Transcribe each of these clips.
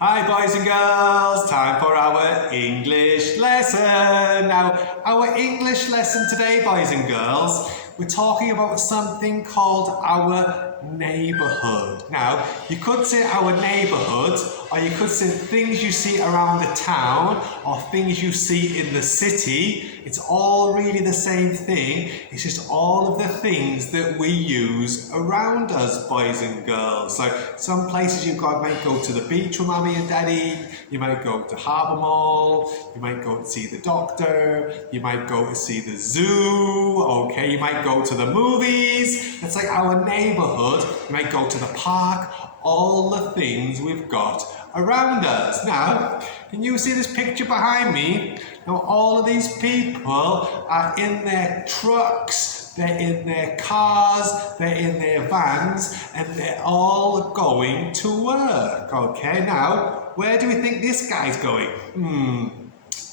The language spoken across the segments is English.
Hi boys and girls, time for our English lesson. Now, our English lesson today, boys and girls, we're talking about something called our neighbourhood. Now, you could say our neighbourhood, or you could say things you see around the town, or things you see in the city. It's all really the same thing. It's just all of the things that we use around us, boys and girls. So some places might go to the beach with mommy and daddy, you might go to Harbour Mall, you might go to see the doctor, you might go to see the zoo, okay, you might go to the movies. That's like our neighbourhood. You might go to the park, all the things we've got around us. Now, can you see this picture behind me? Now, all of these people are in their trucks, they're in their cars, they're in their vans, and they're all going to work, okay? Now, where do we think this guy's going?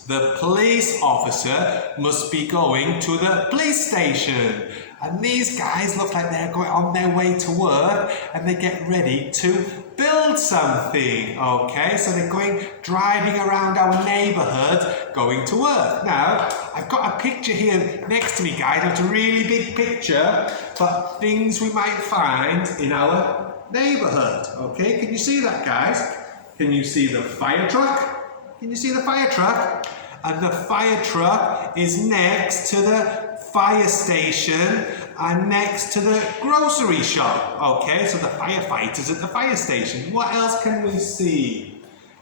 The police officer must be going to the police station. And these guys look like they're going on their way to work and they get ready to build something, okay? So they're driving around our neighbourhood, going to work. Now, I've got a picture here next to me, guys. It's a really big picture, but things we might find in our neighbourhood, okay? Can you see that, guys? Can you see the fire truck? Can you see the fire truck? And the fire truck is next to the fire station and next to the grocery shop. Okay, so the firefighters at the fire station. What else can we see?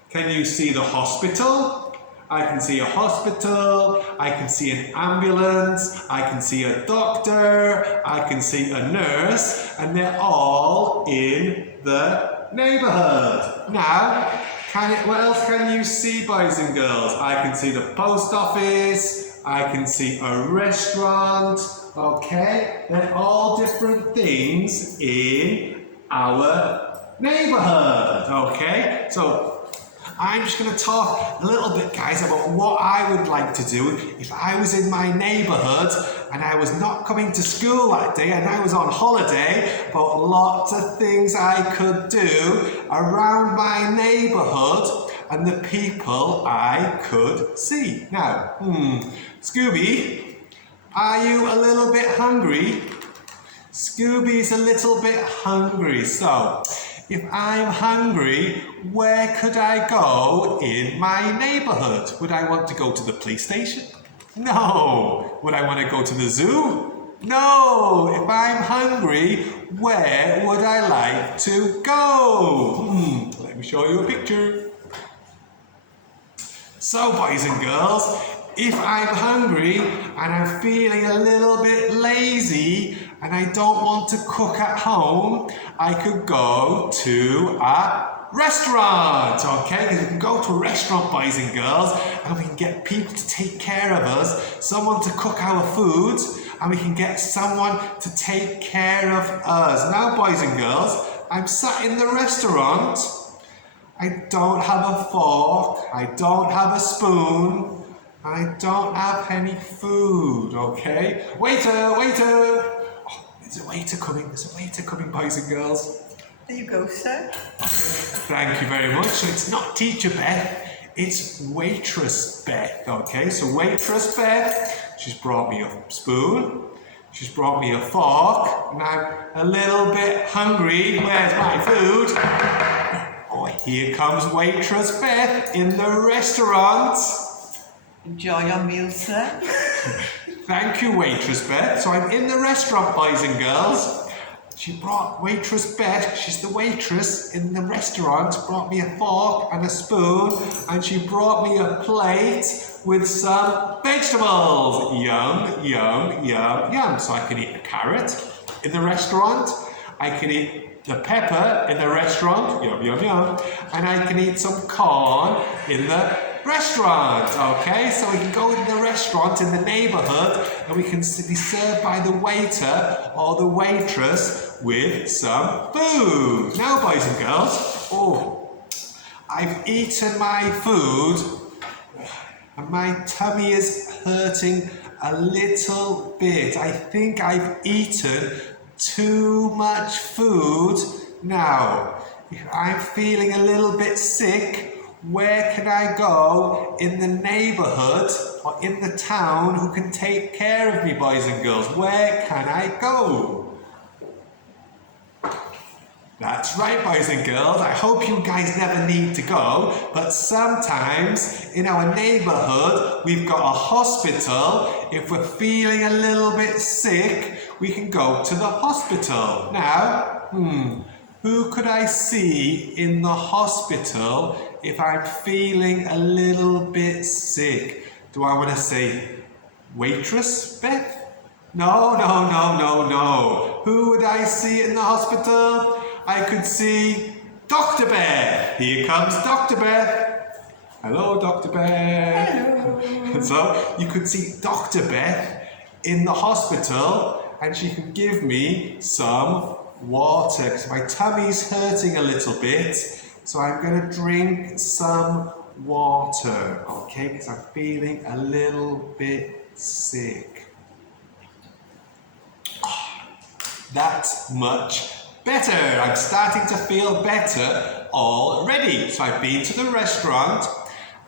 Can you see the hospital? I can see a hospital, I can see an ambulance, I can see a doctor, I can see a nurse, and they're all in the neighbourhood. Now, what else can you see, boys and girls? I can see the post office, I can see a restaurant, okay? They're all different things in our neighbourhood, okay? So, I'm just going to talk a little bit, guys, about what I would like to do if I was in my neighbourhood and I was not coming to school that day and I was on holiday, about lots of things I could do around my neighbourhood and the people I could see. Now, Scooby, are you a little bit hungry? Scooby's a little bit hungry, so if I'm hungry, where could I go in my neighbourhood? Would I want to go to the police station? No. Would I want to go to the zoo? No. If I'm hungry, where would I like to go? Let me show you a picture. So, boys and girls, if I'm hungry and I'm feeling a little bit lazy and I don't want to cook at home, I could go to a restaurant, okay? Because we can go to a restaurant, boys and girls, and we can get people to take care of us, someone to cook our food, and we can get someone to take care of us. Now, boys and girls, I'm sat in the restaurant. I don't have a fork, I don't have a spoon, and I don't have any food, okay? Waiter, waiter! Oh, there's a waiter coming, boys and girls. There you go, sir. Thank you very much. So it's not Teacher Beth, it's Waitress Beth, okay? So Waitress Beth, she's brought me a spoon, she's brought me a fork, and I'm a little bit hungry. Where's my food? Oh, here comes Waitress Beth in the restaurant. Enjoy your meal, sir. Thank you, Waitress Beth. So I'm in the restaurant, boys and girls. She brought Waitress Beth, she's the waitress in the restaurant, brought me a fork and a spoon, and she brought me a plate with some vegetables. Yum, yum, yum, yum. So I can eat a carrot in the restaurant. I can eat the pepper in the restaurant. Yum, yum, yum. And I can eat some corn in the restaurant, okay? So we can go in the restaurant in the neighbourhood and we can be served by the waiter or the waitress with some food. Now, boys and girls, I've eaten my food and my tummy is hurting a little bit. I think I've eaten too much food. Now, if I'm feeling a little bit sick, where can I go in the neighborhood or in the town who can take care of me, boys and girls? Where can I go? That's right, boys and girls. I hope you guys never need to go, but sometimes in our neighborhood, we've got a hospital. If we're feeling a little bit sick, we can go to the hospital. Now, who could I see in the hospital if I'm feeling a little bit sick? Do I want to say waitress Beth? No. Who would I see in the hospital? I could see Dr. Beth. Here comes Dr. Beth. Hello, Dr. Beth. Hello. So you could see Dr. Beth in the hospital and she could give me some water because my tummy's hurting a little bit. So I'm going to drink some water, okay, because I'm feeling a little bit sick. That's much better. I'm starting to feel better already. So I've been to the restaurant,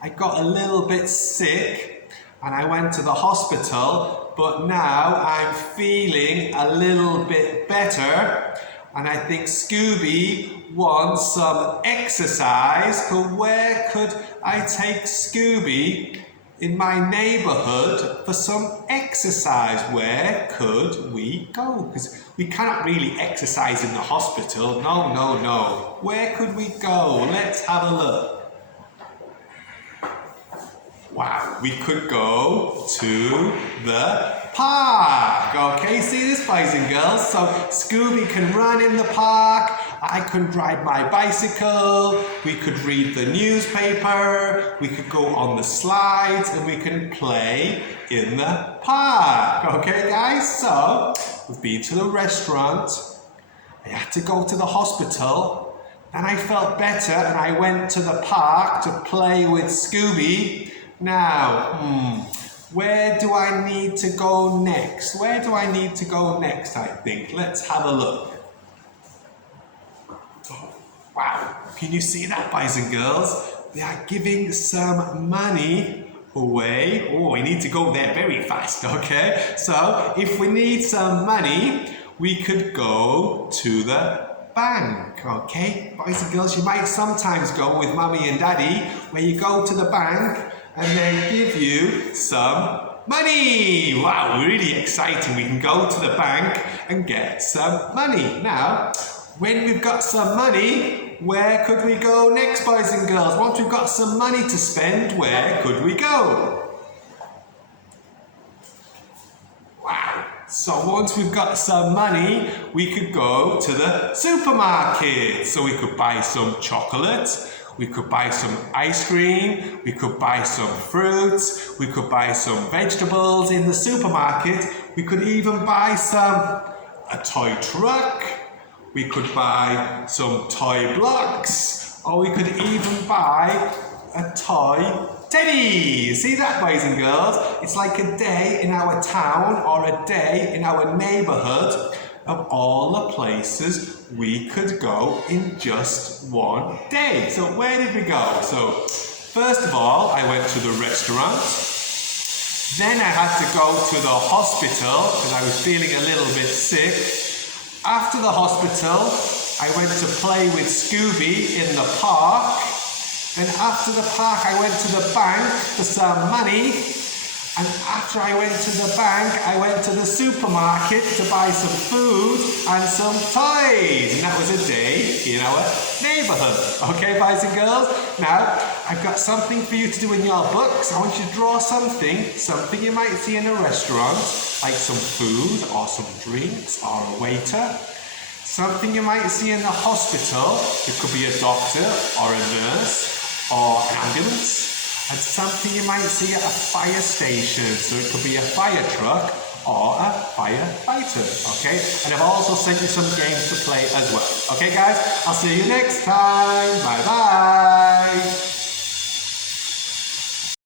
I got a little bit sick and I went to the hospital, but now I'm feeling a little bit better and I think Scooby wants some exercise. So where could I take Scooby in my neighborhood for some exercise? Where could we go? Because we cannot really exercise in the hospital. No. Where could we go? Let's have a look. Wow, we could go to the park. Okay, see this, boys and girls? So Scooby can run in the park. I can ride my bicycle. We could read the newspaper. We could go on the slides and we can play in the park. Okay, guys? So we've been to the restaurant. I had to go to the hospital. Then I felt better and I went to the park to play with Scooby. Now, where do I need to go next? Where do I need to go next, I think? Let's have a look. Wow, can you see that, boys and girls? They are giving some money away. Oh, we need to go there very fast, okay? So, if we need some money, we could go to the bank, okay? Boys and girls, you might sometimes go with Mummy and Daddy, where you go to the bank and they give you some money. Wow, really exciting. We can go to the bank and get some money. Now, when we've got some money, where could we go next, boys and girls? Once we've got some money to spend, where could we go? Wow. So once we've got some money, we could go to the supermarket. So we could buy some chocolate, we could buy some ice cream, we could buy some fruits, we could buy some vegetables in the supermarket, we could even buy a toy truck, we could buy some toy blocks, or we could even buy a toy teddy. See that, boys and girls? It's like a day in our town or a day in our neighborhood of all the places we could go in just one day. So where did we go? So first of all, I went to the restaurant. Then I had to go to the hospital because I was feeling a little bit sick. After the hospital, I went to play with Scooby in the park. Then after the park, I went to the bank for some money. And after I went to the bank, I went to the supermarket to buy some food and some toys. And that was a day in our neighborhood. Okay, boys and girls? Now, I've got something for you to do in your books. I want you to draw something you might see in a restaurant, like some food or some drinks or a waiter. Something you might see in the hospital. It could be a doctor or a nurse or an ambulance. And something you might see at a fire station. So it could be a fire truck or a firefighter, okay? And I've also sent you some games to play as well. Okay, guys? I'll see you next time. Bye-bye.